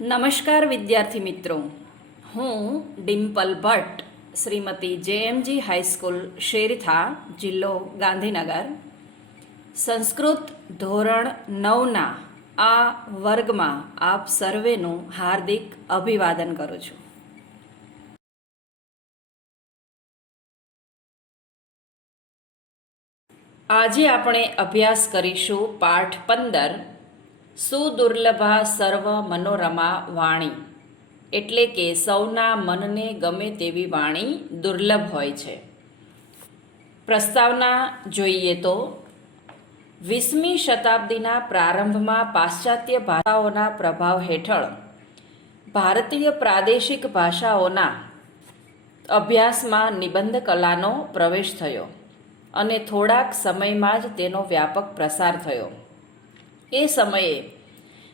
નમસ્કાર વિદ્યાર્થી મિત્રો, હું ડિમ્પલ ભટ્ટ, શ્રીમતી JMG હાઈસ્કૂલ શેરીથા, જિલ્લો ગાંધીનગર, સંસ્કૃત ધોરણ 9ના આ વર્ગમાં આપ સર્વેનું હાર્દિક અભિવાદન કરું છું. આજે આપણે અભ્યાસ કરીશું પાઠ 15 સુદુર્લભા સર્વ મનોરમા વાણી, એટલે કે સૌના મનને ગમે તેવી વાણી દુર્લભ હોય છે. પ્રસ્તાવના જોઈએ તો 20મી શતાબ્દીના પ્રારંભમાં પાશ્ચાત્ય ભાષાઓના પ્રભાવ હેઠળ ભારતીય પ્રાદેશિક ભાષાઓના અભ્યાસમાં નિબંધ કલાનો પ્રવેશ થયો અને થોડાક સમયમાં જ તેનો વ્યાપક પ્રસાર થયો. એ સમયે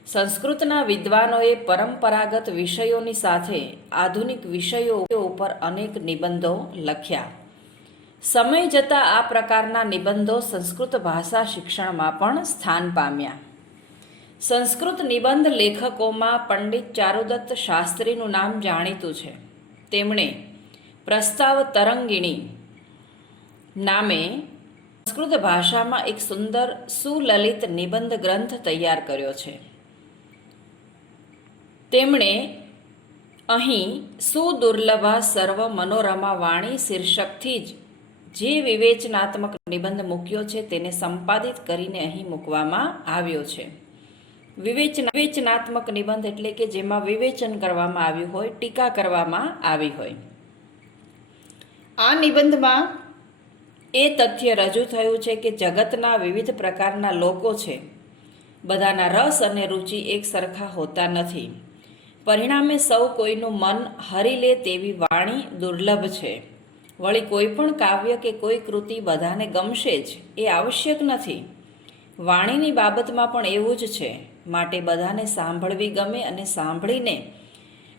સંસ્કૃતના વિદ્વાનોએ પરંપરાગત વિષયોની સાથે આધુનિક વિષયો ઉપર અનેક નિબંધો લખ્યા. સમય જતાં આ પ્રકારના નિબંધો સંસ્કૃત ભાષા શિક્ષણમાં પણ સ્થાન પામ્યા. સંસ્કૃત નિબંધ લેખકોમાં પંડિત ચારુદત્ત શાસ્ત્રીનું નામ જાણીતું છે. તેમણે પ્રસ્તાવ તરંગિણી નામે સંસ્કૃત ભાષામાં એક સુંદર સુલલિત નિબંધ ગ્રંથ તૈયાર કર્યો છે. તેમણે અહીં સુદુર્લભા સર્વ મનોરમા વાણી શીર્ષકથી જે વિવેચનાત્મક નિબંધ મૂક્યો છે તેને સંપાદિત કરીને અહીં મૂકવામાં આવ્યો છે. વિવેચનાત્મક નિબંધ એટલે કે જેમાં વિવેચન કરવામાં આવ્યું હોય, ટીકા કરવામાં આવી હોય. આ નિબંધમાં એ તથ્ય રજૂ થયું છે કે જગતના વિવિધ પ્રકારના લોકો છે. બધાના રસ અને રુચિ એક સરખા હોતા નથી. પરિણામે સૌ કોઈનું મન હરી લે તેવી વાણી દુર્લભ છે. વળી કોઈ પણ કાવ્ય કે કોઈ કૃતિ બધાને ગમશે જ એ આવશ્યક નથી. વાણીની બાબતમાં પણ એવું જ છે. માટે બધાને સાંભળવી ગમે અને સાંભળીને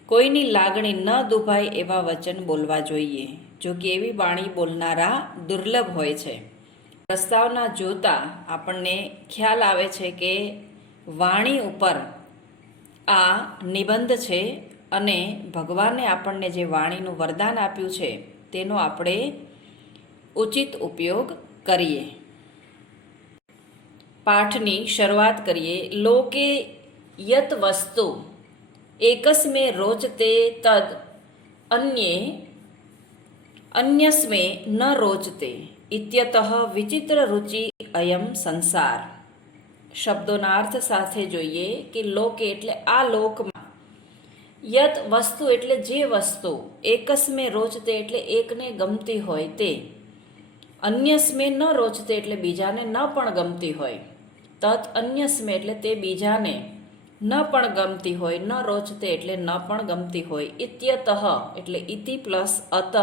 કોઈની લાગણી ન દુભાય એવા વચન બોલવા જોઈએ. જો કે એવી વાણી બોલનારા દુર્લભ હોય છે. પ્રસ્તાવના જોતા આપણને ખ્યાલ આવે છે કે વાણી ઉપર આ નિબંધ છે અને ભગવાને આપણને જે વાણીનું વરદાન આપ્યું છે તેનો આપણે ઉચિત ઉપયોગ કરીએ. પાઠની શરૂઆત કરીએ. લોકે યત વસ્તુ એકસ્મે રોચતે તદ અન્યસ્મે ન રોચતે ઇત્યતઃ વિચિત્ર રુચિ અયમ સંસાર. શબ્દોના અર્થ સાથે જોઈએ કે લોકે એટલે આ લોકમાં, યત વસ્તુ એટલે જે વસ્તુ, એકસ્મે રોચતે એટલે એકને ગમતી હોય તે, અન્યસ્મે ન રોચતે એટલે બીજાને ન પણ ગમતી હોય, તત અન્યસ્મે એટલે તે બીજાને ન પણ ગમતી હોય, ન રોચતે એટલે ન પણ ગમતી હોય, ઇત્યતઃ એટલે ઇતિ પ્લસ અતઃ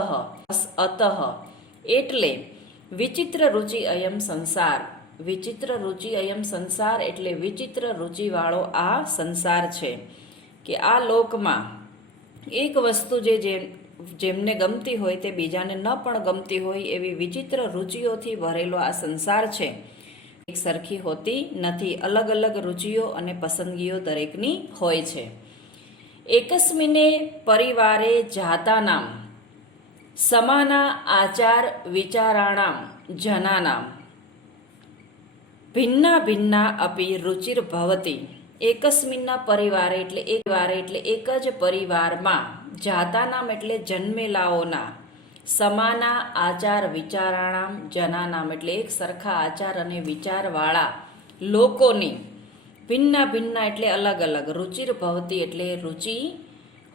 એટલે વિચિત્ર રુચિ અયમ સંસાર. વિચિત્ર રુચિ અયમ સંસાર એટલે વિચિત્ર રુચિવાળો આ સંસાર છે. કે આ લોકમાં એક વસ્તુ જેમને ગમતી હોય તે બીજાને ન પણ ગમતી હોય એવી વિચિત્ર રુચિઓથી ભરેલો આ સંસાર છે. એક સરખી હોતી નથી. અલગ અલગ રુચિઓ અને પસંદગીઓ દરેકની હોય છે. એકસ્મિને પરિવારે જાતાનામ સમાના આચાર વિચારાણામ જનાનામ ભિન્ના ભિન્ના અપી રુચિર ભવતી. એકસ્મિનના પરિવારે એટલે એક જ પરિવારમાં, જાતાનામ એટલે જન્મેલાઓના, સમાના આચાર વિચારાણામ જનાનામ એટલે એક સરખા આચાર અને વિચારવાળા લોકોની, ભિન્ના ભિન્ના એટલે અલગ અલગ, રુચિર ભવતી એટલે રુચિ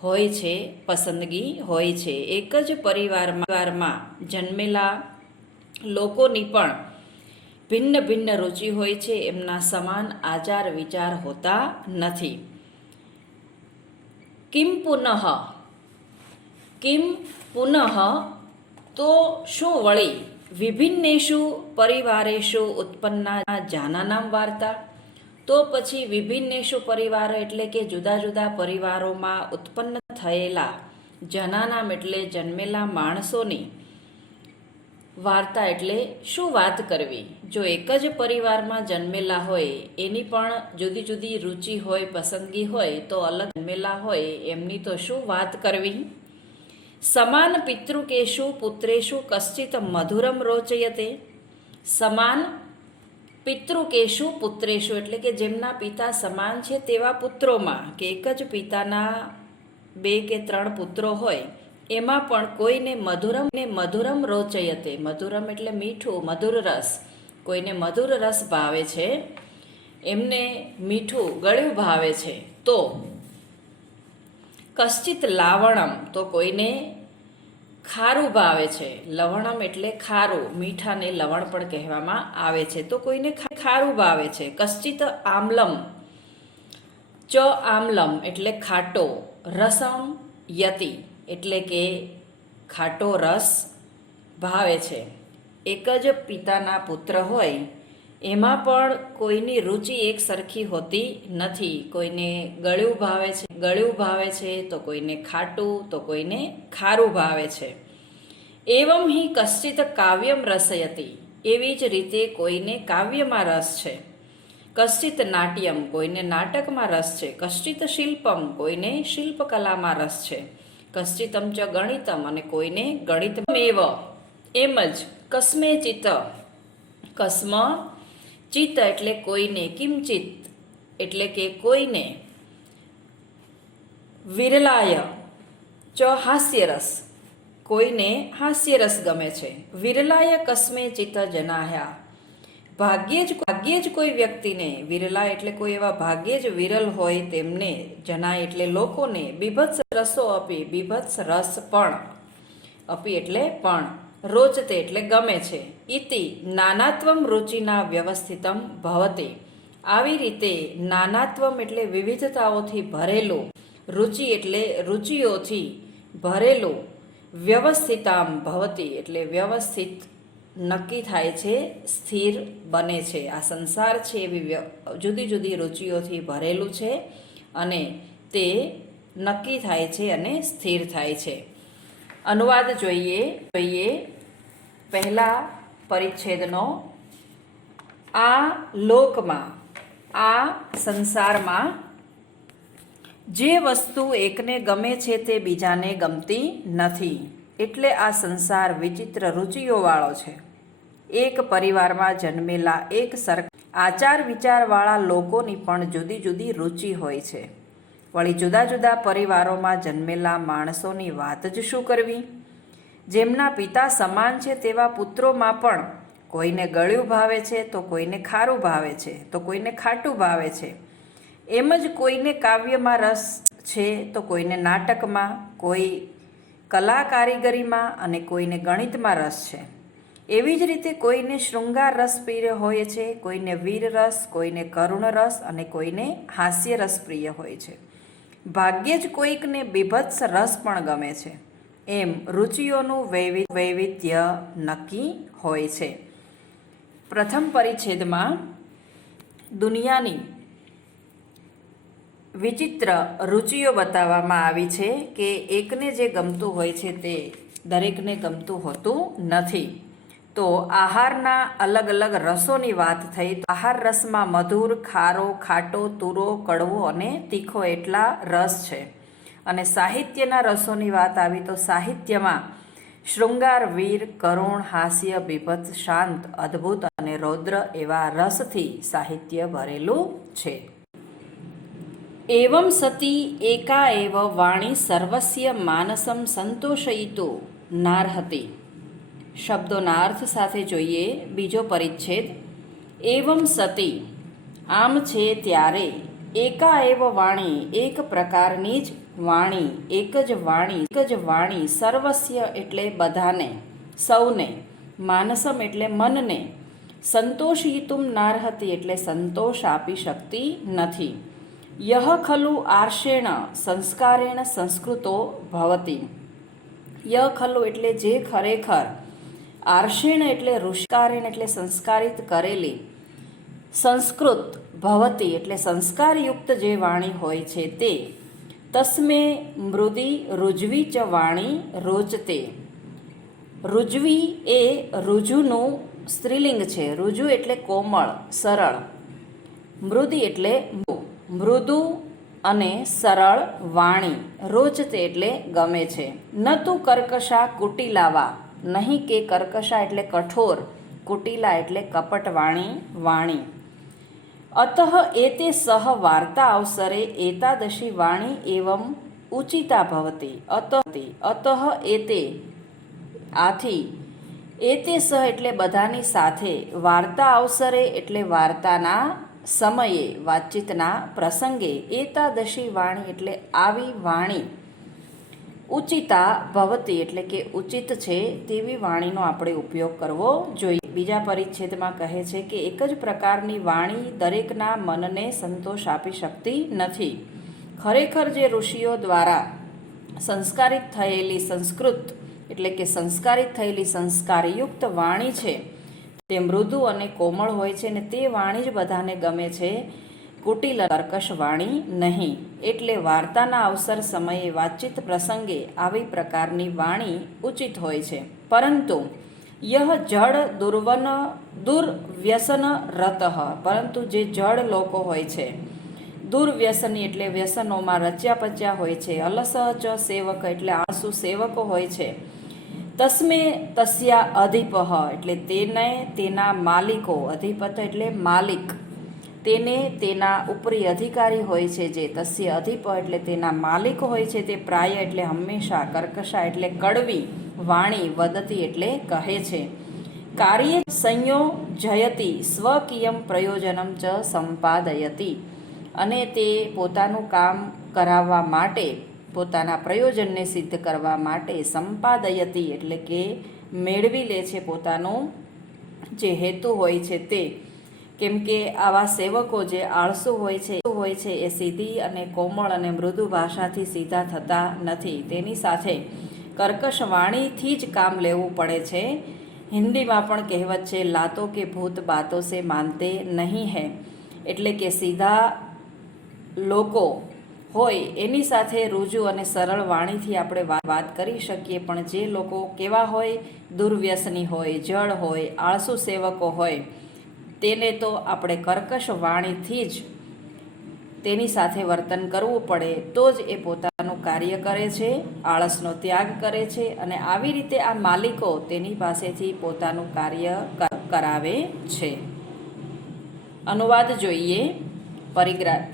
હોય છે, પસંદગી હોય છે. એક જ પરિવારમાં જન્મેલા લોકોની પણ ભિન્ન ભિન્ન રુચિ હોય છે. એમના સમાન આચાર વિચાર હોતા નથી. કિમ પુનઃ તો શું વળી, વિભિન્નેષુ પરિવારેષુ ઉત્પન્ના જાનાનામ વાર્તા. તો પછી વિભિન્નેષુ પરિવારો એટલે કે જુદા જુદા પરિવારોમાં ઉત્પન્ન થયેલા, જનાનામ એટલે જન્મેલા માણસોની વાર્તા એટલે શું વાત કરવી? જો એક જ પરિવારમાં જન્મેલા હોય એની પણ જુદી જુદી રુચિ હોય, પસંદગી હોય, તો અલગ જન્મેલા હોય એમની તો શું વાત કરવી? સમાન પિતૃકેશુ પુત્રેશુ કશ્ચિત મધુરમ રોચયતે. સમાન પિતૃકેશુ પુત્રેશુ એટલે કે જેમના પિતા સમાન છે તેવા પુત્રોમાં, કે એક જ પિતાના 2 કે 3 પુત્રો હોય એમાં પણ કોઈને મધુરમ રોચયતે. મધુરમ એટલે મીઠું, મધુર રસ. કોઈને મધુર રસ ભાવે છે, એમને મીઠું ગળ્યું ભાવે છે. તો કશ્ચિત લાવણમ, તો કોઈને ખારું ભાવે છે. લવણમ એટલે ખારું, મીઠાને લવણ પણ કહેવામાં આવે છે. તો કોઈને ખારું ભાવે છે. કશ્ચિત આમ્લમ, ચ આમ્લમ એટલે ખાટો. રસમ યતિ એટલે કે ખાટો રસ ભાવે છે. એક જ પિતાના પુત્ર હોય એમાં પણ કોઈની રુચિ એક સરખી હોતી નથી. કોઈને ગળ્યું ભાવે છે, તો કોઈને ખાટું, તો કોઈને ખારું ભાવે છે. એવમ હિ કશ્ચિત કાવ્યમ રસયતિ. એવી જ રીતે કોઈને કાવ્યમાં રસ છે. કશ્ચિત નાટ્યમ, કોઈને નાટકમાં રસ છે. કશ્ચિત શિલ્પમ, કોઈને શિલ્પકલામાં રસ છે. કશ્ચિતમ ચ ગણિતમ, અને કોઈને ગણિતમેવ. એમ જ કસ્મે ચિત્ત, કસ્મ ચિત્ત એટલે કોઈને, કિંચિત એટલે કે કોઈને, વિરલાય ચ હાસ્યરસ, કોઈને હાસ્યરસ ગમે છે. વિરલાય કસ્મે ચિત્ત જનાહ્યા. ભાગ્યે જ કોઈ વ્યક્તિને, વિરલા એટલે કોઈ એવા ભાગ્યે જ વિરલ હોય તેમને, જનાય એટલે લોકોને, બીભત્સ રસો અપી, બીભત્સ રસ પણ, અપી એટલે પણ, રોચતે એટલે ગમે છે. ઇતિ નાનાત્વમ રુચિના વ્યવસ્થિતમ ભવતિ. આવી રીતે નાનાત્વમ એટલે વિવિધતાઓથી ભરેલું, રુચિ એટલે રુચિઓથી ભરેલું, વ્યવસ્થિતામ ભવતિ એટલે વ્યવસ્થિત નક્કી થાય છે, સ્થિર બને છે. આ સંસાર છે એવી જુદી જુદી રુચિઓથી ભરેલું છે અને તે નક્કી થાય છે અને સ્થિર થાય છે. અનુવાદ જોઈએ. પહેલા પરિચ્છેદનો. આ લોકમાં, આ સંસારમાં જે વસ્તુ એકને ગમે છે તે બીજાને ગમતી નથી. એટલે આ સંસાર વિચિત્ર રુચિઓવાળો છે. એક પરિવારમાં જન્મેલા એક આચાર વિચારવાળા લોકોની પણ જુદી જુદી રુચિ હોય છે. વળી જુદા જુદા પરિવારોમાં જન્મેલા માણસોની વાત જ શું કરવી? જેમના પિતા સમાન છે તેવા પુત્રોમાં પણ કોઈને ગળ્યું ભાવે છે, તો કોઈને ખારું ભાવે છે, તો કોઈને ખાટું ભાવે છે. એમ જ કોઈને કાવ્યમાં રસ છે, તો કોઈને નાટકમાં, કોઈ કલા કારીગરીમાં, અને કોઈને ગણિતમાં રસ છે. એવી જ રીતે કોઈને શૃંગાર રસ પ્રિય હોય છે, કોઈને વીર રસ, કોઈને કરુણ રસ, અને કોઈને હાસ્ય રસ પ્રિય હોય છે. ભાગ્યે જ કોઈકને બીભત્સ રસ પણ ગમે છે. એમ રુચિઓનું વૈવિધ્ય નક્કી હોય છે. પ્રથમ પરિચ્છેદમાં દુનિયાની વિચિત્ર રુચિઓ બતાવવામાં આવી છે કે એકને જે ગમતું હોય છે તે દરેકને ગમતું હોતું નથી. તો આહારના અલગ અલગ રસોની વાત થઈ. આહાર રસમાં મધુર, ખારો, ખાટો, તુરો, કડવો અને તીખો એટલા રસ છે. અને સાહિત્યના રસોની વાત આવી તો સાહિત્યમાં શૃંગાર, વીર, કરુણ, હાસ્ય, બીભત્સ, શાંત, અદ્ભુત અને રૌદ્ર એવા રસથી સાહિત્ય ભરેલું છે. એવં સતી એકા એવ વાણી સર્વસ્ય માનસમ સંતોષયિતું નાર્હતિ. શબ્દોના અર્થ સાથે જોઈએ. બીજો પરિચ્છેદ. એવં સતી, આમ છે ત્યારે, એકા એવ વાણી, એક પ્રકારની જ વાણી, એક જ વાણી, સર્વસ્ય એટલે બધાને, સૌને, માનસમ એટલે મનને, સંતોષયિતુમ નાર્હતિ એટલે સંતોષ આપી શકતી નથી. યહ ખલુ આર્ષેણ સંસ્કારેણ સંસ્કૃતો ભવતિ. યહ ખલુ એટલે જે ખરેખર, આર્ષેણ એટલે ઋષિકારેણ એટલે સંસ્કારિત કરેલી, સંસ્કૃત ભવતિ એટલે સંસ્કારયુક્ત જે વાણી હોય છે તે, તસ્મે મૃદી રુજવી ચ વાણી રોચતે. ઋજ્વી એ ઋજુનું સ્ત્રીલિંગ છે. ઋજુ એટલે કોમળ, સરળ. મૃદી એટલે મૃદુ અને સરળ વાણી. રોચતે એટલે ગમે છે. ન તું કર્કશા કુટિલાવા, નહીં કે કર્કશા એટલે કઠોર, કુટિલા એટલે કપટવાણી વાણી. અતઃ એતે સહ વાર્તા અવસરે એતાદશી વાણી એવં ઉચિતા ભવતી. અતઃ એતે આથી, એતે સહ એટલે બધાની સાથે, વાર્તા અવસરે એટલે વાર્તાના સમયે, વાતચીતના પ્રસંગે, એતાદશી વાણી એટલે આવી વાણી, ઉચિતા ભવતી એટલે કે ઉચિત છે તેવી વાણીનો આપણે ઉપયોગ કરવો જોઈએ. બીજા પરિચ્છેદમાં કહે છે કે એક જ પ્રકારની વાણી દરેકના મનને સંતોષ આપી શકતી નથી. ખરેખર જે ઋષિઓ દ્વારા સંસ્કારિત થયેલી સંસ્કૃત એટલે કે સંસ્કારિત થયેલી સંસ્કારયુક્ત વાણી છે તે મૃદુ અને કોમળ હોય છે, ને તે વાણી જ બધાને ગમે છે, કુટિલ કર્કશ વાણી નહીં. એટલે વાર્તાના અવસર સમયે, વાતચીત પ્રસંગે આવી પ્રકારની વાણી ઉચિત હોય છે. પરંતુ યહ જડ દુર્વ્યસન રતઃ, પરંતુ જે જડ લોકો હોય છે, દુર્વ્યસની એટલે વ્યસનોમાં રચ્યા પચ્યા હોય છે, અલસચ સેવક એટલે આળસુ સેવકો હોય છે, તસ્મે તસ્યા અધિપઃ એટલે તેને તેના માલિકો, અધિપત એટલે માલિક, તેને તેના ઉપરી અધિકારી હોય છે જે, તસ્ય અધિપ એટલે તેના માલિક હોય છે તે, પ્રાય એટલે હંમેશા, કર્કશા એટલે કડવી વાણી, વદતી એટલે કહે છે, કાર્ય સંયોજયતી સ્વકીયમ પ્રયોજનમ ચ સંપાદયતી, અને તે પોતાનું કામ કરાવવા માટે, પોતાના પ્રયોજનને સિદ્ધ કરવા માટે, સંપાદયતી એટલે કે મેળવી લે છે પોતાનું જે હેતુ હોય છે તે. કેમ કે આવા સેવકો જે આળસુ હોય છે એ સીધી અને કોમળ અને મૃદુ ભાષાથી સીધા થતા નથી. તેની સાથે કર્કશ વાણીથી જ કામ લેવું પડે છે. હિન્દીમાં પણ કહેવત છે, લાતો કે ભૂત બાતો સે માનતે નહીં હૈ, એટલે કે સીધા લોકો હોય એની સાથે રુજુ અને સરળ વાણીથી આપણે વાત કરી શકીએ, પણ જે લોકો કેવા હોય, દુર્વ્યસની હોય, જળ હોય, આળસુ સેવકો હોય, તેને તો આપણે કર્કશ વાણીથી જ તેની સાથે વર્તન કરવું પડે, તો જ એ પોતાનું કાર્ય કરે છે, આળસનો ત્યાગ કરે છે, અને આવી રીતે આ માલિકો તેની પાસેથી પોતાનું કાર્ય કરાવે છે. અનુવાદ જોઈએ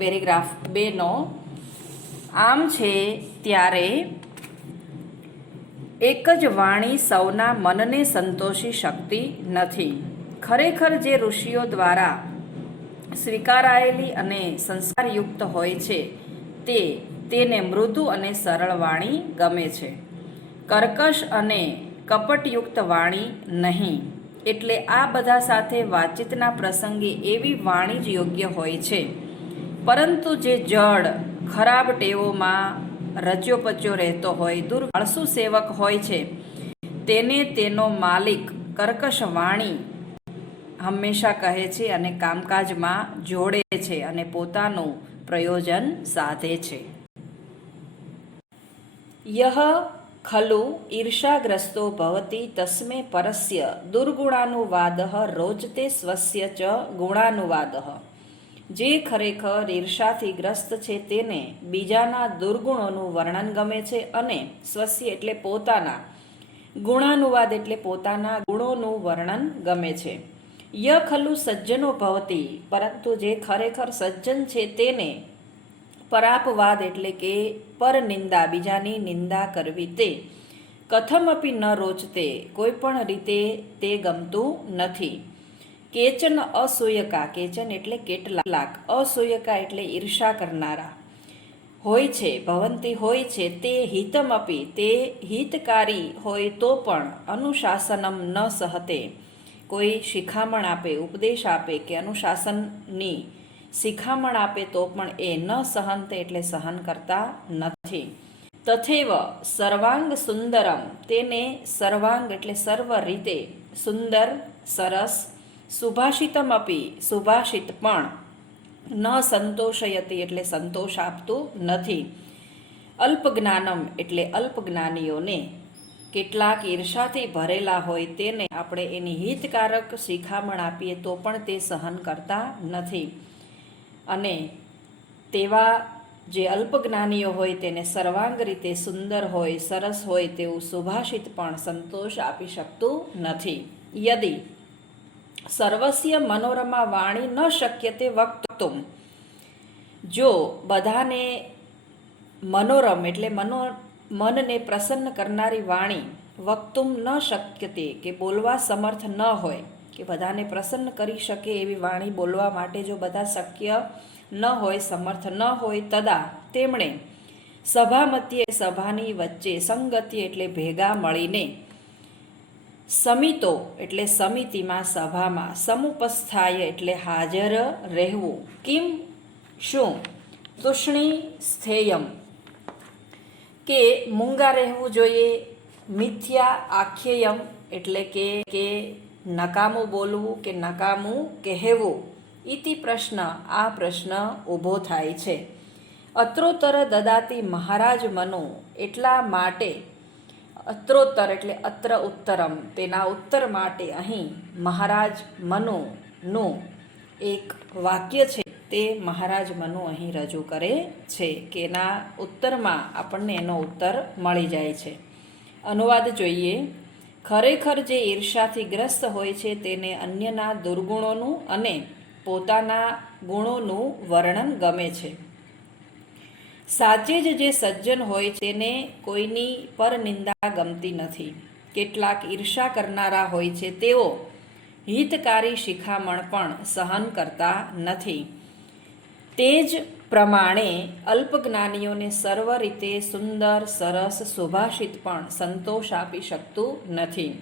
પેરેગ્રાફ 2નો. આમ છે ત્યારે એક જ વાણી સૌના મનને સંતોષી શકતી નથી. ખરેખર જે ઋષિઓ દ્વારા સ્વીકારાયેલી અને સંસ્કારયુક્ત હોય છે તેને મૃદુ અને સરળ વાણી ગમે છે, કર્કશ અને કપટયુક્ત વાણી નહીં. એટલે આ બધા સાથે વાતચીતના પ્રસંગે એવી વાણી જ યોગ્ય હોય છે. પરંતુ જે જડ, ખરાબ ટેવોમાં રચ્યો પચ્યો રહેતો હોય, આળસુ સેવક હોય છે, તેને તેનો માલિક કર્કશ વાણી હંમેશા કહે છે અને કામકાજમાં જોડે છે અને પોતાનું પ્રયોજન સાધે છે. યહ ખલુ ઈર્ષાગ્રસ્તો ભવતિ તસ્મે પરસ્ય દુર્ગુણાનુવાદઃ રોચતે સ્વસ્ય ચ ગુણાનુવાદઃ. જે ખરેખર ઈર્ષાથી ગ્રસ્ત છે તેને બીજાના દુર્ગુણોનું વર્ણન ગમે છે, અને સ્વસ્ય એટલે પોતાના, ગુણાનુવાદ એટલે પોતાના ગુણોનું વર્ણન ગમે છે. ય ખલુ સજ્જનો ભવતી, પરંતુ જે ખરેખર સજ્જન છે તેને પરાપવાદ એટલે કે પરનિંદા, બીજાની નિંદા કરવી, તે કથમપી ન રોચતે, કોઈ પણ રીતે તે ગમતું નથી. કેચન અસૂયકા, કેચન એટલે કેટલાક, અસૂયકા એટલે ઈર્ષા કરનારા હોય છે, ભવંતી હોય છે, તે હિતમપી, તે હિતકારી હોય તો પણ, અનુશાસનમ ન સહતે, કોઈ શિખામણ આપે, ઉપદેશ આપે કે અનુશાસનની શિખામણ આપે તો પણ એ ન સહનતે એટલે સહન કરતા નથી. તથૈવ સર્વાંગ સુંદરમ, તેને સર્વાંગ એટલે સર્વ રીતે સુંદર, સરસ, સુભાષિતમ અપી, સુભાષિત પણ, ન સંતોષયતી એટલે સંતોષ આપતું નથી. અલ્પજ્ઞાનમ એટલે અલ્પજ્ઞાનીઓને, કેટલાક ઈર્ષાથી ભરેલા હોય તેને આપણે એની હિતકારક શિખામણ આપીએ તો પણ તે સહન કરતા નથી. અને તેવા જે અલ્પજ્ઞાનીઓ હોય તેને સર્વાંગ રીતે સુંદર હોય, સરસ હોય તેવું સુભાષિત પણ સંતોષ આપી શકતું નથી. યદિ સર્વસ્ય મનોરમા વાણી ન શક્યતે વક્તુમ, જો બધાને મનોરમ એટલે મનને પ્રસન્ન કરનારી વાણી વક્તુમ ન શક્યતે કે બોલવા સમર્થ ન હોય, કે બધાને પ્રસન્ન કરી શકે એવી વાણી બોલવા માટે જો બધા શક્ય ન હોય, સમર્થ ન હોય, તદા તેમણે સભામધ્યે સભાની વચ્ચે સંગત્ય એટલે ભેગા મળીને, સમિતો એટલે સમિતિમાં સભામાં, સમુપસ્થાય એટલે હાજર રહેવું, કિમ શું, તુષ્ણી સ્થેયમ કે મૂંગા રહેવું જોઈએ, મિથ્યા આખ્યેયમ એટલે કે નકામું બોલવું કે નકામું કહેવું, ઇતિ પ્રશ્ન આ પ્રશ્ન ઊભો થાય છે. અત્રોત્તર દદાતી મહારાજ મનો એટલા માટે, અત્રોત્તર એટલે અત્ર ઉત્તરમ તેના ઉત્તર માટે અહીં મહારાજ મનુનું એક વાક્ય છે તે મહારાજ મનુ અહીં રજૂ કરે છે કે એના ઉત્તરમાં આપણને એનો ઉત્તર મળી જાય છે. અનુવાદ જોઈએ. ખરેખર જે ઈર્ષાથી ગ્રસ્ત હોય છે તેને અન્યના દુર્ગુણોનું અને પોતાના ગુણોનું વર્ણન ગમે છે. સાચે જ જે સજ્જન હોય છે તેને કોઈની પરનિંદા ગમતી નથી. કેટલાક ઈર્ષા કરનારા હોય છે તેઓ હિતકારી શિખામણ પણ સહન કરતા નથી. તે જ પ્રમાણે અલ્પજ્ઞાનીઓને સર્વ રીતે સુંદર, સરસ, સુભાષિત પણ સંતોષ આપી શકતું નથી.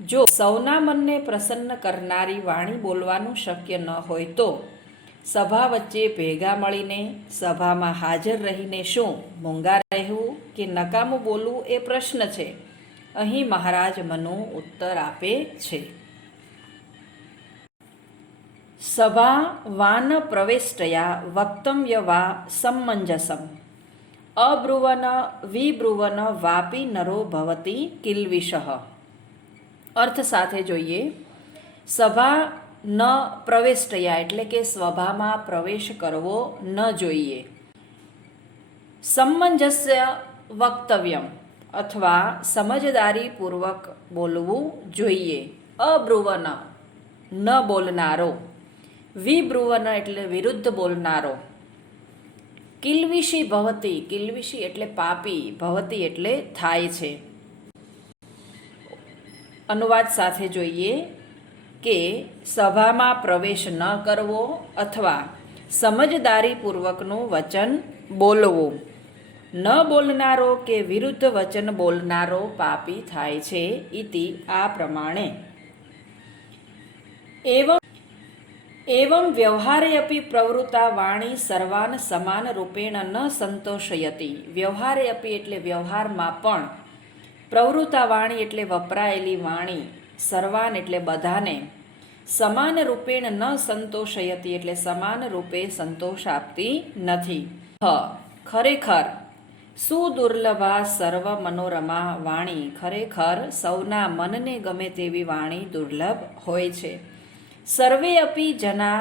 જો સૌના મનને પ્રસન્ન કરનારી વાણી બોલવાનું શક્ય ન હોય તો સભા વચ્ચે ભેગા મળીને, સભામાં હાજર રહીને શું મૂંગા રહેવું કે નકામું બોલવું એ પ્રશ્ન છે. અહીં મહારાજ મનુ ઉત્તર આપે છે. સભા વાન પ્રવેષ્ટયા વક્તવ્ય વા સમંજસમ અબ્રુવન વિબ્રુવન વાપી નરો ભવતી કિલ્વિષઃ. અર્થ સાથે જોઈએ. સભા ન પ્રવેષ્ટયા એટલે કે સભામાં પ્રવેશ કરવો ન જોઈએ. સમંજસ્ય વક્તવ્યમ અથવા સમજદારીપૂર્વક બોલવું જોઈએ. અબ્રુવન ન બોલનારો, વિબ્રુવન એટલે વિરુદ્ધ બોલનારો, કિલ્વિષી ભવતી, કિલ્વિષી એટલે પાપી, ભવતી એટલે થાય છે. અનુવાદ સાથે જોઈએ કે સભામાં પ્રવેશ ન કરવો અથવા સમજદારીપૂર્વકનું વચન બોલવું. ન બોલનારો કે વિરુદ્ધ વચન બોલનારો પાપી થાય છે. ઇતિ આ પ્રમાણે. એવં વ્યવહારે અપી પ્રવૃત્તા વાણી સર્વાન સમાન રૂપેણ ન સંતોષયતી. વ્યવહારે અપી એટલે વ્યવહારમાં પણ, પ્રવૃત્તા વાણી એટલે વપરાયેલી વાણી, સર્વાન એટલે બધાને, સમાન રૂપેણ ન સંતોષયતી એટલે સમાન રૂપે સંતોષ આપતી નથી. ખરેખર સુદુર્લભા સર્વ મનોરમા વાણી, ખરેખર સૌના મનને ગમે તેવી વાણી દુર્લભ હોય છે. સર્વે અપી જના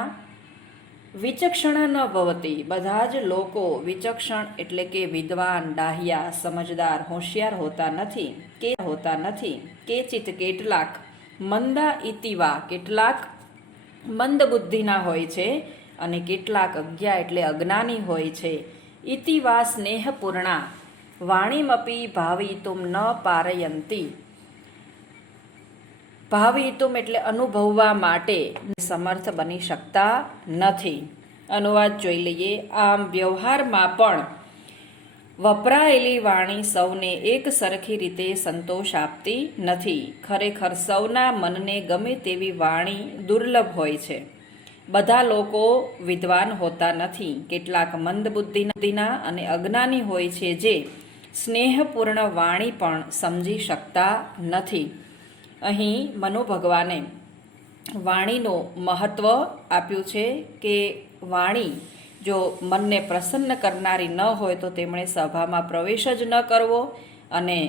વિચક્ષણ ન ભવતી, બધા જ લોકો વિચક્ષણ એટલે કે વિદ્વાન, ડાહ્યા, સમજદાર, હોશિયાર હોતા નથી. કેચિત કેટલાક, મંદા ઇતિવા કેટલાક મંદ બુદ્ધિના હોય છે અને કેટલાક અજ્ઞા એટલે અજ્ઞાની હોય છે. ઇતિવા સ્નેહપૂર્ણા વાણીમપી ભાવિતુમ ન પારયંતી, ભાવિતુમ એટલે અનુભવવા માટે સમર્થ બની શકતા નથી. અનુવાદ જોઈ લઈએ. આમ વ્યવહારમાં પણ વપરાયેલી વાણી સૌને એક સરખી રીતે સંતોષ આપતી નથી. ખરેખર સૌના મનને ગમે તેવી વાણી દુર્લભ હોય છે. બધા લોકો વિદ્વાન હોતા નથી. કેટલાક મંદ બુદ્ધિના અને અજ્ઞાની હોય છે જે સ્નેહપૂર્ણ વાણી પણ સમજી શકતા નથી. અહીં મનુ ભગવાને વાણીનું મહત્ત્વ આપ્યું છે કે વાણી જો મનને પ્રસન્ન કરનારી ન હોય તો તેમણે સભામાં પ્રવેશ જ ન કરવો અને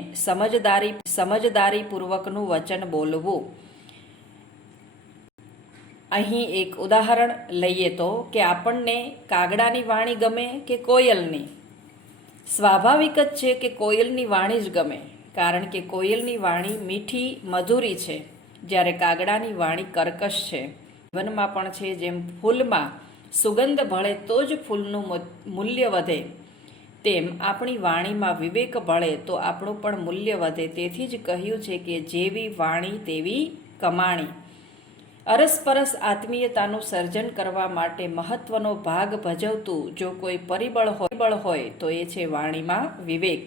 સમજદારીપૂર્વકનું વચન બોલવું. અહીં એક ઉદાહરણ લઈએ તો કે આપણને કાગડાની વાણી ગમે કે કોયલની? સ્વાભાવિક જ છે કે કોયલની વાણી જ ગમે, કારણ કે કોયલની વાણી મીઠી મધુરી છે, જ્યારે કાગડાની વાણી કર્કશ છે. જીવનમાં પણ છે, જેમ ફૂલમાં સુગંધ ભળે તો જ ફૂલનું મૂલ્ય વધે, તેમ આપણી વાણીમાં વિવેક ભળે તો આપણું પણ મૂલ્ય વધે. તેથી જ કહ્યું છે કે જેવી વાણી તેવી કમાણી. અરસપરસ આત્મીયતાનું સર્જન કરવા માટે મહત્વનો ભાગ ભજવતું જો કોઈ પરિબળ હોય તો એ છે વાણીમાં વિવેક.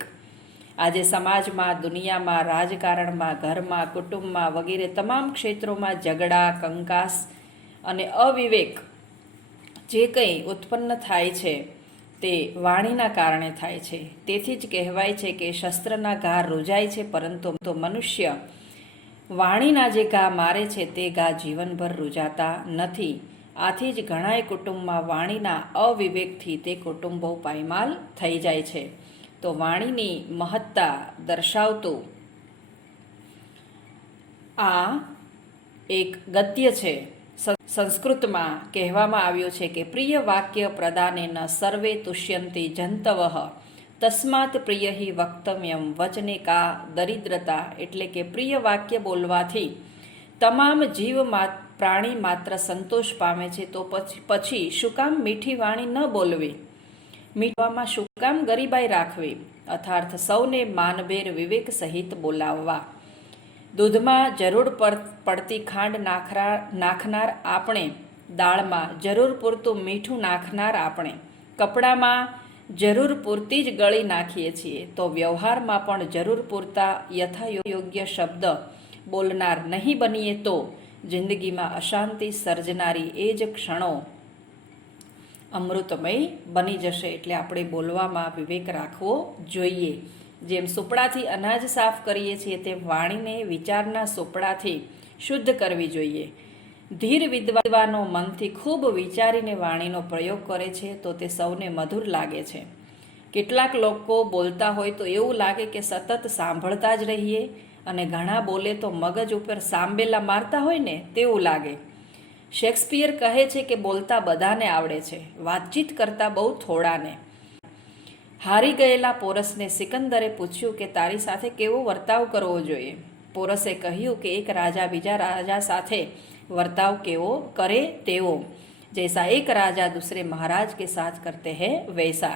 આજે સમાજમાં, દુનિયામાં, રાજકારણમાં, ઘરમાં, કુટુંબમાં વગેરે તમામ ક્ષેત્રોમાં ઝઘડા, કંકાસ અને અવિવેક જે કંઈ ઉત્પન્ન થાય છે તે વાણીના કારણે થાય છે. તેથી જ કહેવાય છે કે શસ્ત્રના ઘા રૂજાય છે, પરંતુ મનુષ્ય વાણીના જે ઘા મારે છે તે ઘા જીવનભર રૂજાતા નથી. આથી જ ઘણાય કુટુંબમાં વાણીના અવિવેકથી તે કુટુંબો પાયમાલ થઈ જાય છે. તો વાણીની મહત્તા દર્શાવતું આ એક ગદ્ય છે. સંસ્કૃતમાં કહેવામાં આવ્યું છે કે પ્રિય વાક્ય પ્રદાનેન સર્વે તુષ્યંતિ જંતવઃ તસ્માત પ્રિય હિ વક્તવ્યમ વચને કા દરિદ્રતા. એટલે કે પ્રિય વાક્ય બોલવાથી તમામ જીવ પ્રાણી માત્ર સંતોષ પામે છે, તો પછી શું કામ મીઠી વાણી ન બોલવી? મીઠવામાં શું કામ ગરીબાઈ રાખવી? અર્થાત સૌને માનભેર વિવેક સહિત બોલાવવા. દૂધમાં જરૂર પડતી ખાંડ નાખનાર આપણે, દાળમાં જરૂર પૂરતું મીઠું નાખનાર આપણે, કપડામાં જરૂર પૂરતી જ ગળી નાખીએ છીએ, તો વ્યવહારમાં પણ જરૂર પૂરતા યથાયોગ્ય શબ્દ બોલનાર નહીં બનીએ તો જિંદગીમાં અશાંતિ સર્જનારી એ જ ક્ષણો અમૃતમય બની જશે. એટલે આપણે બોલવામાં વિવેક રાખવો જોઈએ. જેમ સુપડાથી અનાજ સાફ કરીએ છીએ તેમ વાણીને વિચારના સુપડાથી શુદ્ધ કરવી જોઈએ. ધીર વિદ્વાનો મનથી ખૂબ વિચારીને વાણીનો પ્રયોગ કરે છે તો તે સૌને મધુર લાગે છે. કેટલાક લોકો બોલતા હોય તો એવું લાગે કે સતત સાંભળતા જ રહીએ, અને ઘણા બોલે તો મગજ ઉપર સાંબેલા મારતા હોય ને તેવું લાગે. શેક્સપિયર કહે છે કે બોલતા બધાને આવડે છે, વાતચીત કરતા બહુ થોડાને. હારી ગયેલા પોરસને સિકંદરે પૂછ્યું કે તારી સાથે કેવો વર્તાવ કરવો જોઈએ? પોરસે કહ્યું કે એક રાજા બીજા રાજા સાથે वर्ताव केवो करे तेवो, जैसा एक राजा दूसरे महाराज के साथ करते हैं वैसा.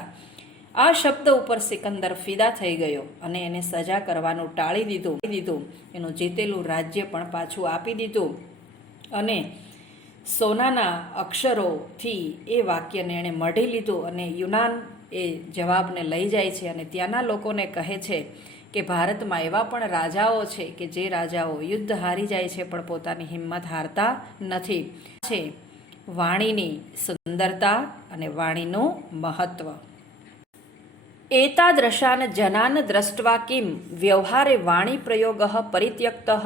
આ શબ્દ ઉપર સિકંદર ફિદા થઈ ગયો અને એને સજા કરવાનું ટાળી દીધું. એનું જીતેલું રાજ્ય પણ પાછું આપી દીધું અને સોનાના અક્ષરોથી એ વાક્યને એણે મઢી લીધું. અને યુનાન એ જવાબને લઈ જાય છે અને ત્યાંના લોકોને કહે છે કે ભારતમાં એવા પણ રાજાઓ છે કે જે રાજાઓ યુદ્ધ હારી જાય છે પણ પોતાની હિંમત હારતા નથી. છે વાણીની સુંદરતા અને વાણીનું મહત્વ. એતાદૃશાન જનાન દ્રષ્ટવા કિમ વ્યવહારે વાણી પ્રયોગઃ પરિત્યક્તઃ.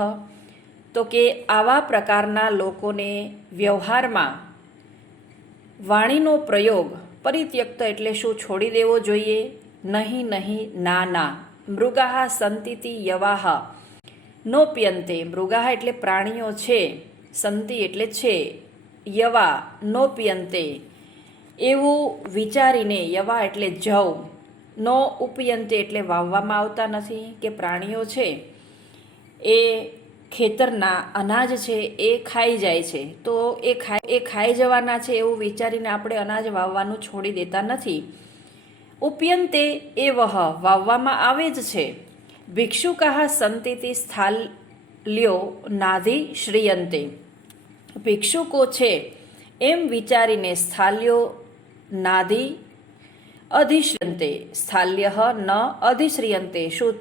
તો કે આવા પ્રકારના લોકોને વ્યવહારમાં વાણીનો પ્રયોગ પરિત્યક્ત એટલે શું? છોડી દેવો જોઈએ? નહીં, ના ના. મૃગાહ સંતિતિ યવાહ નોપ્યંતે. મૃગાહ એટલે પ્રાણીઓ છે, સંતિ એટલે છે, યવા નોપ્યંતે એવું વિચારીને, યવા એટલે જવ, નો ઉપયંતે એટલે વાવવામાં આવતા નથી, કે પ્રાણીઓ છે એ ખેતરના અનાજ છે એ ખાઈ જાય છે, તો એ ખાઈ જવાના છે એવું વિચારીને આપણે અનાજ વાવવાનું છોડી દેતા નથી. ઉપયંતે એ વાવવામાં આવે જ છે. ભિક્ષુકાહ સંતિતિ સ્થાલ્યો નાધિ શ્રીયંતે. ભિક્ષુકો છે એમ વિચારીને સ્થાલ્યો નાધિ અધિશ્રિયંતે. સ્થાલ્ય ન અધિશ્રિયંતે. શું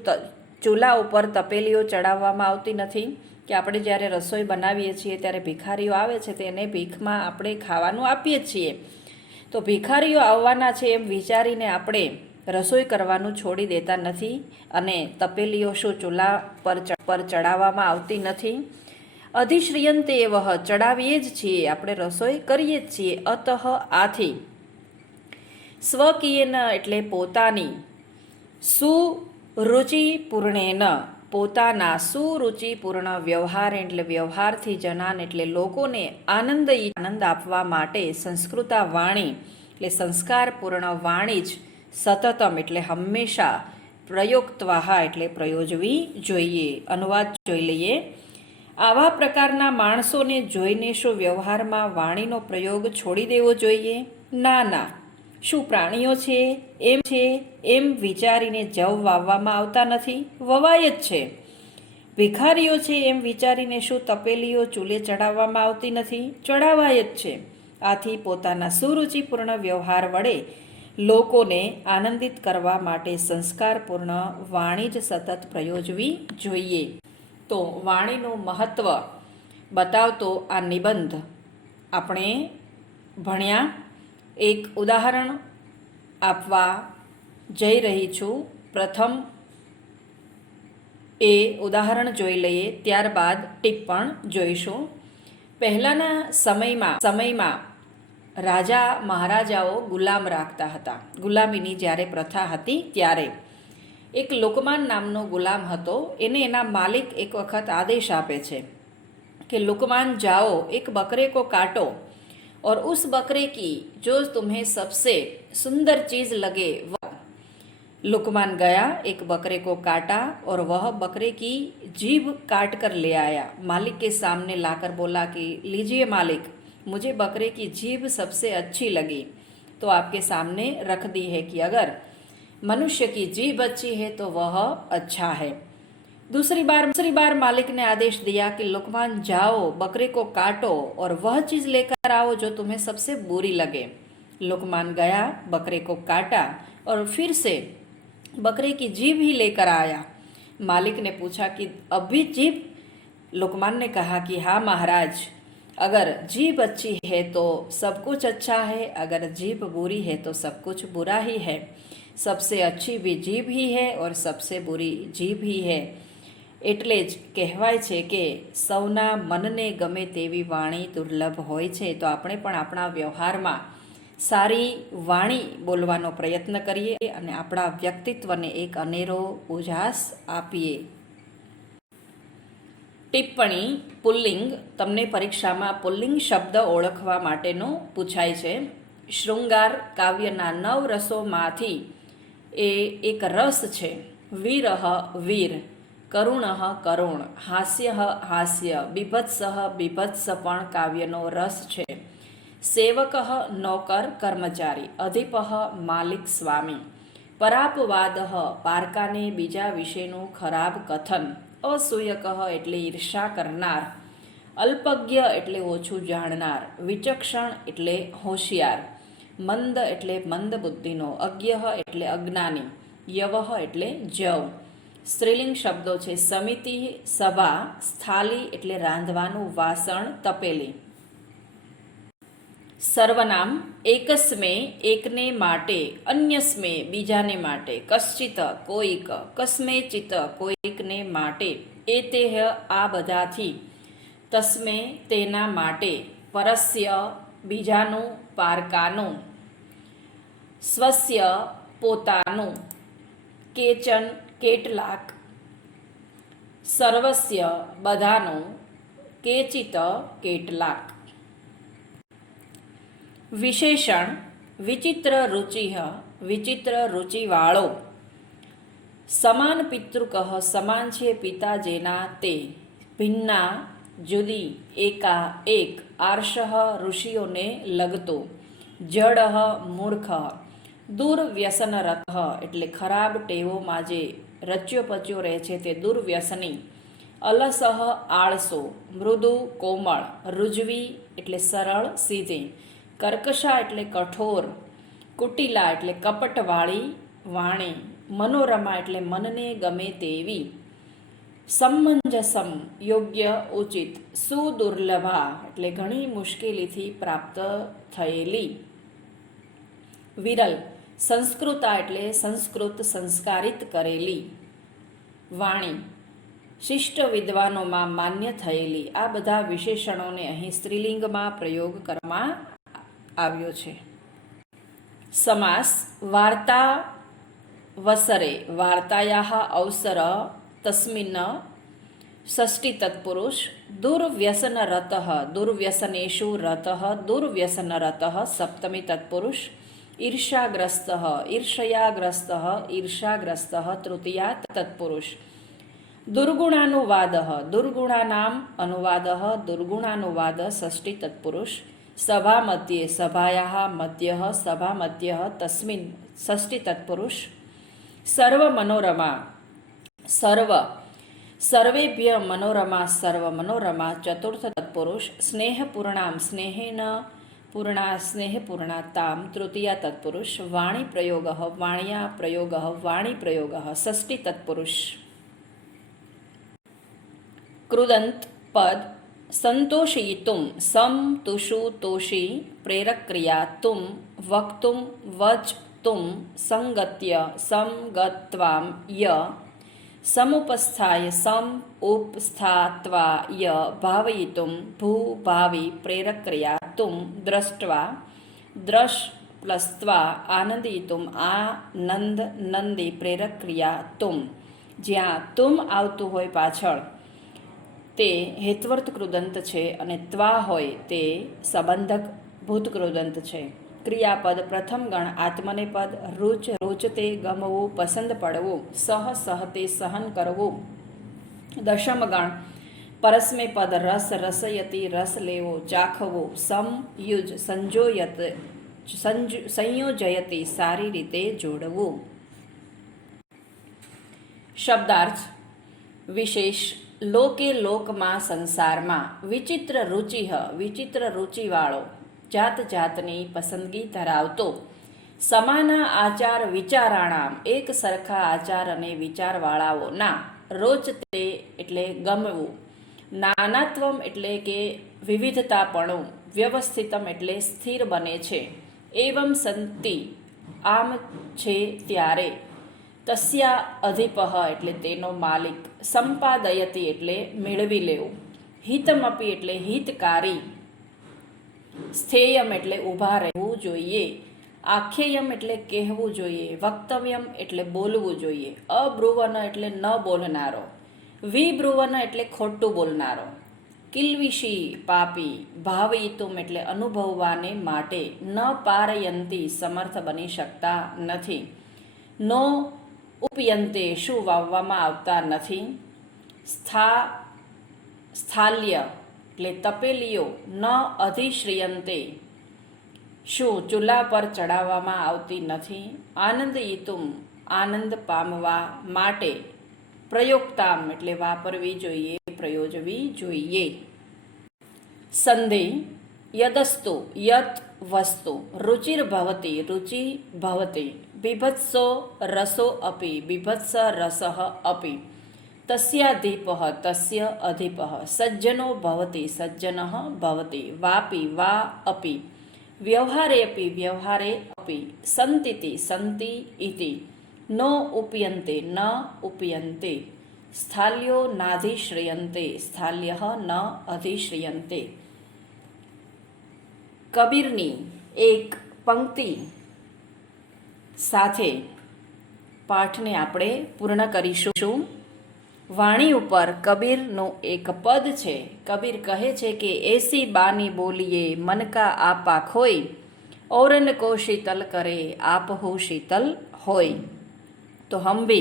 ચૂલા ઉપર તપેલીઓ ચડાવવામાં આવતી નથી? કે આપણે જ્યારે રસોઈ બનાવીએ છીએ ત્યારે ભિખારીઓ આવે છે તેને ભીખમાં આપણે ખાવાનું આપીએ છીએ. તો ભિખારીઓ આવવાના છે એમ વિચારીને આપણે રસોઈ કરવાનું છોડી દેતા નથી અને તપેલીઓ શું ચૂલા પર ચડાવવામાં આવતી નથી? અધિશ્રિયંતે એવહ ચડાવીએ જ છીએ, આપણે રસોઈ કરીએ જ છીએ. અતઃ આથી સ્વકીયન એટલે પોતાની, રુચિપૂર્ણેન પોતાના સુરુચિપૂર્ણ વ્યવહાર એટલે વ્યવહારથી જનાન એટલે લોકોને આનંદ આપવા માટે સંસ્કૃતા વાણી એટલે સંસ્કારપૂર્ણ વાણી જ સતતમ એટલે હંમેશા પ્રયોક્તવાહા એટલે પ્રયોજવી જોઈએ. અનુવાદ જોઈ લઈએ. આવા પ્રકારના માણસોને જોઈને શું વ્યવહારમાં વાણીનો પ્રયોગ છોડી દેવો જોઈએ? ના. શું પ્રાણીઓ છે એમ વિચારીને જવ વાવવામાં આવતા નથી? વવાય જ છે. ભિખારીઓ છે એમ વિચારીને શું તપેલીઓ ચૂલે ચડાવવામાં આવતી નથી? ચડાવાય જ છે. આથી પોતાના સુરુચિપૂર્ણ વ્યવહાર વડે લોકોને આનંદિત કરવા માટે સંસ્કારપૂર્ણ વાણી જ સતત પ્રયોજવી જોઈએ. તો વાણીનું મહત્ત્વ બતાવતો આ નિબંધ આપણે ભણ્યા. એક ઉદાહરણ આપવા જઈ રહી છું. પ્રથમ એ ઉદાહરણ જોઈ લઈએ, ત્યારબાદ ટિપ્પણ જોઈશું. પહેલાંના સમયમાં રાજા મહારાજાઓ ગુલામ રાખતા હતા. ગુલામીની જ્યારે પ્રથા હતી ત્યારે એક લુકમાન નામનો ગુલામ હતો. એને એના માલિક એક વખત આદેશ આપે છે कि लुकमान जाओ एक बकरे को काटो और उस बकरे की जो तुम्हें सबसे सुंदर चीज लगे वह। लुकमान गया, एक बकरे को काटा और वह बकरे की जीभ काट कर ले आया. मालिक के सामने लाकर बोला कि लीजिए मालिक, मुझे बकरे की जीभ सबसे अच्छी लगी तो आपके सामने रख दी है कि अगर मनुष्य की जीभ अच्छी है तो वह अच्छा है. दूसरी बार मालिक ने आदेश दिया कि लुकमान जाओ, बकरे को काटो और वह चीज लेकर आओ जो तुम्हें सबसे बुरी लगे. लुकमान गया, बकरे को काटा और फिर से बकरे की जीभ ही लेकर आया. मालिक ने पूछा कि अब भी जीभ? लुकमान ने कहा कि हाँ महाराज, अगर जीभ अच्छी है तो सब कुछ अच्छा है, अगर जीभ बुरी है तो सब कुछ बुरा ही है. सबसे अच्छी भी जीभ ही है और सबसे बुरी जीभ ही है. એટલે જ કહેવાય છે કે સૌના મનને ગમે તેવી વાણી દુર્લભ હોય છે. તો આપણે પણ આપણા વ્યવહારમાં સારી વાણી બોલવાનો પ્રયત્ન કરીએ અને આપણા વ્યક્તિત્વને એક અનેરો ઉજાસ આપીએ. ટિપ્પણી પુલ્લિંગ. તમને પરીક્ષામાં પુલ્લિંગ શબ્દ ઓળખવા માટેનો પૂછાય છે. શૃંગાર કાવ્યના 9 રસોમાંથી એ એક રસ છે. વીરઃ વીર, કરુણ કરુણ, હાસ્ય હાસ્ય, બીભત્સ બીભત્સ પણ કાવ્યનો રસ છે. સેવક નોકર કર્મચારી, અધિપ માલિક સ્વામી, પરાપવાદ પારકાને બીજા વિશેનું ખરાબ કથન, અસૂયક એટલે ઈર્ષા કરનાર, અલ્પજ્ઞ એટલે ઓછું જાણનાર, વિચક્ષણ એટલે હોશિયાર, મંદ એટલે મંદ બુદ્ધિનો, અજ્ઞ એટલે અજ્ઞાની, યવહ એટલે જવ. સ્ત્રીલિંગ શબ્દો છે સમિતિ સભા, સ્થાલી એટલે રાંધવાનું વાસણ તપેલી. સર્વનામ એકસ્મે એકને માટે, અન્યસ્મે બીજાને માટે, કશ્ચિત કોઈક, કસ્મેચિત કોઈકને માટે, એતેહ આ બધાથી, તસ્મે તેના માટે, પરસ્ય બીજાનું, પારકાનું સ્વસ્ય પોતાનું, કેચન કેટલાક, સર્વસ્ય બધાનું, કેચિત કેટલાક. વિશેષણ વિચિત્ર રુચિ, વિચિત્ર રુચિવાળો. સમાન પિતૃક, સમાન છે પિતા જેના તે, ભિન્ના જુદી, એકા એક, આર્ષ ઋષિઓને લગતો, જડ મૂર્ખ, દુર્વ્યસનરત એટલે ખરાબ ટેવોમાં જે રચ્યો પચ્યો રહે છે તે દુર્વ્યસની, અલસઃ આળસો, મૃદુ કોમળ, રુજવી એટલે સરળ સીધી, કર્કશા એટલે કઠોર, કુટિલા એટલે કપટવાળી વાણી, મનોરમા એટલે મનને ગમે તેવી, સમંજસમ યોગ્ય ઉચિત, સુદુર્લભા એટલે ઘણી મુશ્કેલીથી પ્રાપ્ત થયેલી, વિરલ સંસ્કૃતા એટલે સંસ્કૃત સંસ્કારિત કરેલી વાણી, શિષ્ટ વિદ્વાનોમાં માન્ય થયેલી. આ બધા વિશેષણોને અહીં સ્ત્રીલિંગમાં પ્રયોગ કરવામાં આવ્યો છે. સમાસ વાર્તા वसरे वार्तायाः अवसर तस्मिन् षष्ठी तत्पुरुष दुर्व्यसनरतः दुर्व्यसनेषु रतः दुर्व्यसनरतः सप्तमी तत्पुरुष ईर्ष्याग्रस्तः ईर्ष्याग्रस्तः ईर्ष्याग्रस्तः तृतीया तत्पुरुष दुर्गुणानुवादः दुर्गुणानाम् अनुवादः दुर्गुणानुवाद षष्ठी तत्पुरुष सभामध्ये सभायाः मध्यः सभामध्यः तस्मिन् षष्ठी तत्पुरुष सर्वमनोरमा सर्व सर्वेभ्यः मनोरमा सर्वमनोरमा चतुर्थ तत्पुरुष स्नेहपूर्णां स्नेहेन पूर्णा स्नेहपूर्णातां तृतीया तत्पुरुष वाणीप्रयोगः वाण्या प्रयोगः वाणीप्रयोगः षष्ठी तत्पुरुष कृदंत पद संतोषयितुं सम तुषु तोषी प्रेरक क्रिया तुम वक्तुं वच तुम संगत्य संगत्वां य समुपस्थाय सम उपस्थात्वाय भावयितुं भू भावी प्रेरक क्रिया तुम दृष्ट्वा द्रश प्लस्त्वा आनंदितुं आनंद नंदी प्रेरक क्रिया तुम ज्યાં तुम આવતું હોય પાછળ તે હેત્વર્થ કૃદંત છે અને ત્વા હોય તે સંબંધક ભૂત કૃદંત છે. ક્રિયાપદ પ્રથમ ગણ આત્મનેપદ રૂચ રૂચતે ગમવું પસંદ પડવું સહ સહતે સહન કરવું. દશમ ગણ પરસ્મૈપદ રસ રસયતી રસ લેવો ચાખવો. સમયુજ સંજોયત સંયોજયતી સારી રીતે જોડવું. શબ્દાર્થ વિશેષ લોકે લોકમાં સંસારમાં વિચિત્ર રુચિ વિચિત્ર રુચિવાળો જાત જાતની પસંદગી ધરાવતો સમાના આચાર વિચારાણામ એક સરખા આચાર અને વિચારવાળાઓના રોચતે એટલે ગમવું નાનાત્વમ એટલે કે વિવિધતાપણું વ્યવસ્થિતમ એટલે સ્થિર બને છે એવમ સંતિ આમ છે ત્યારે તસ્યા અધિપઃ એટલે તેનો માલિક સંપાદયતી એટલે મેળવી લેવું હિતમપી એટલે હિતકારી સ્થેયમ એટલે ઊભા રહેવું જોઈએ આખ્યેયમ એટલે કહેવું જોઈએ વક્તવ્યમ એટલે બોલવું જોઈએ અબ્રુવન એટલે ન બોલનારો વિબ્રુવન એટલે ખોટું બોલનારો કિલ્વિષી પાપી ભાવયિતુમ એટલે અનુભવવાને માટે ન પારયંતી સમર્થ બની શકતા નથી નો ઉપયંતે શું વાવવામાં આવતા નથી સ્થાલ્ય એટલે તપેલીઓ ન અધિશ્રિયંતે શું ચૂલા પર ચડાવવામાં આવતી નથી આનંદયિતુમ આનંદ પામવા માટે પ્રયોક્તામ એટલે વાપરવી જોઈએ પ્રયોજવી જોઈએ. સંધિ યદસ્તુ યત વસ્તુ રુચિર્ભવતી રુચિ ભવતી બીભત્સો રસો અપી બીભત્સ રસઃ અપી તસ્યાધીપઃ તસ્ય અધીપઃ સજ્જનો ભવતી સજ્જનઃ ભવતી વાપી વા અપી વ્યવહારે અપી વ્યવહારે અપી સંતિતિ સંતિ ઇતિ નો ઉપયંતે ન ઉપયંતે સ્થાલ્યો નાધિશ્રિયંતે સ્થાલ્યઃ ન અધિશ્રિયંતે. કબીરની એક પંક્તિ સાથે પાઠને આપણે પૂર્ણ કરીશું. વાણી ઉપર કબીરનું એક પદ છે. કબીર કહે છે કે એસી બાની બોલીએ મન કા આપા ખોઈ औरन को शीतल करे आप हो शीतल होय. तो हम भी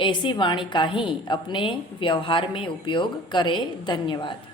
ऐसी वाणी का ही अपने व्यवहार में उपयोग करें. धन्यवाद.